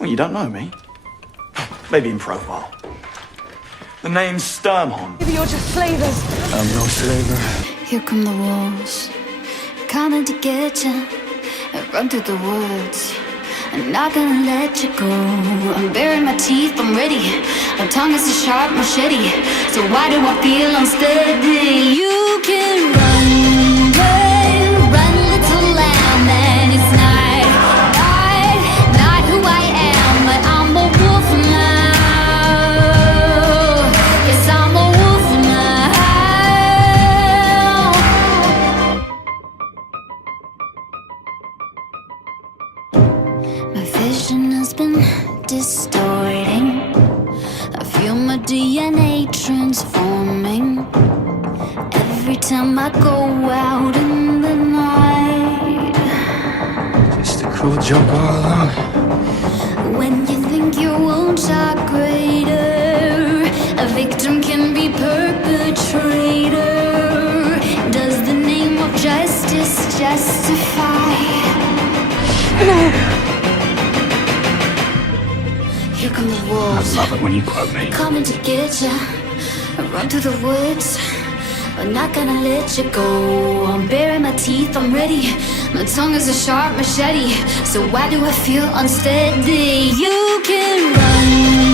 Well, you don't know me. Maybe in profile. The name's Sturmhond. Maybe you're just slavers. I'm no slaver. Here come the wolves, coming to get you. Run through the woods, I'm not gonna let you go. I'm baring my teeth, I'm ready. My tongue is a sharp machete. So why do I feel unsteady? You can run, run, little lamb. And it's not who I am, but I'm a wolf now. Yes, I'm a wolf now. My vision has been distorting. I feel my DNA transforming every time I go out in the night. Just a cruel joke all along. When you think your wounds are greater, a victim can be perpetrator. Does the name of justice justify? Here come the wolves. I love it when you quote me. Coming to get ya. I run through the woods, but not gonna let you go. I'm baring my teeth, I'm ready. My tongue is a sharp machete. So why do I feel unsteady? You can run.